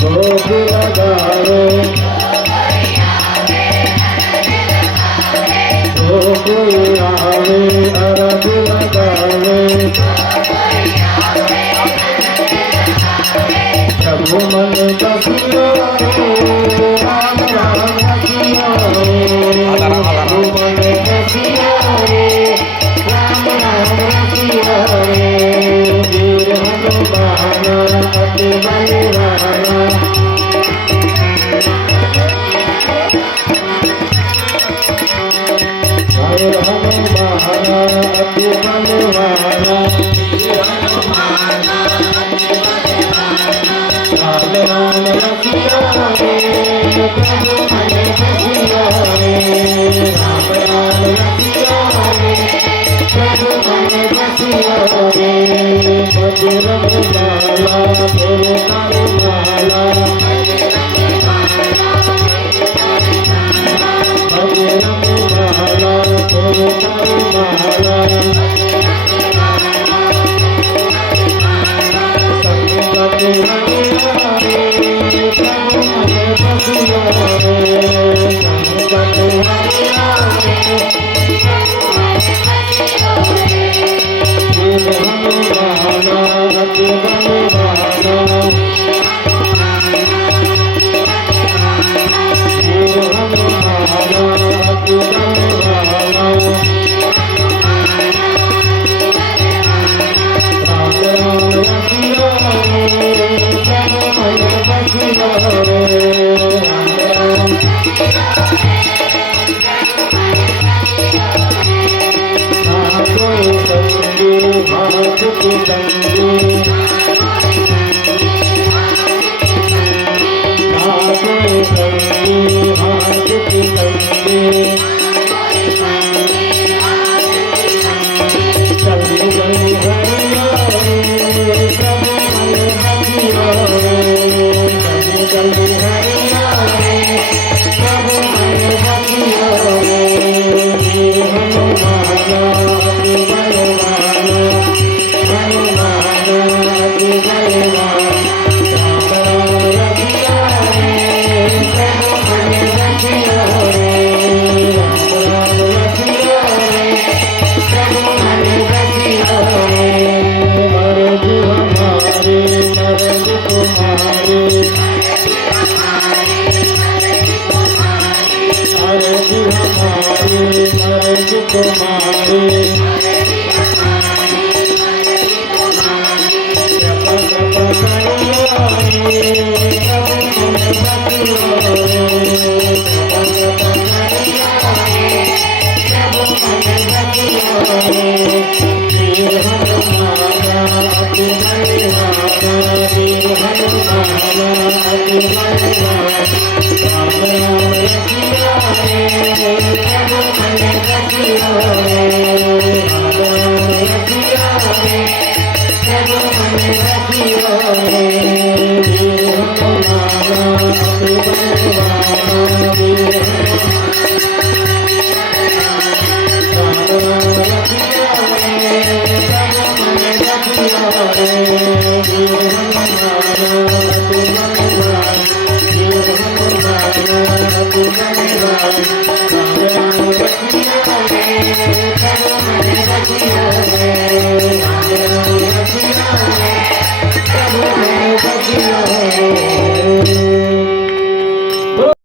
भोग लगावे भोग आवे अरग लगावे प्रभु मन बसियो रे राम राम बसियो रे प्रभु मन बसियो रे राम राम बसियो रे वीर हनुमान अति बलवाना वीर हनुमान अति बलवाना राम राम रसिया रे प्रभु मन बसिया रे राम राम रसिया रे प्रभु मन बसिया रे बजरंग माला तेरे माला बजरंग माला तेरे माला संगत हरिया रे प्रभु मन बसिया रे संगत हरिया रे वीर हनुमान अति बलवाना वीर हनुमान अति बलवाना राम राम रसिया रे प्रभु मन बसिया रे राम राम कोई संगी हाथ की तंगी कोई संगी हाथ की तंगी जल्दी जल्दी हरिया रे प्रभु मन बसिया रे जल्दी जल्दी हरिया रे प्रभु मन बसिया रे वीर हनुमान अति बलवाना हनुमान अति बलवाना राम राम रसिया रे प्रभु मन बसिया रे राम राम रसिया रे प्रभु मन बसिया रे मर्द हमारे मर्द तुम्हारे अर्ज हमारे मर्ज तुम्हारे जप जप करिया रे प्रभु मन बसिया रे जप जप करिया रे प्रभु मन बसिया रे वीर हनुमान अति बलवाना वीर हनुमान अति बलवाना राम राम रसिया रे प्रभु मन बसिया रे राम राम रसिया रे प्रभु मन बसिया रे वीर हनुमान अति बलवाना वीर राम राम रसिया रे प्रभु मन बसिया रे वीर हनुमान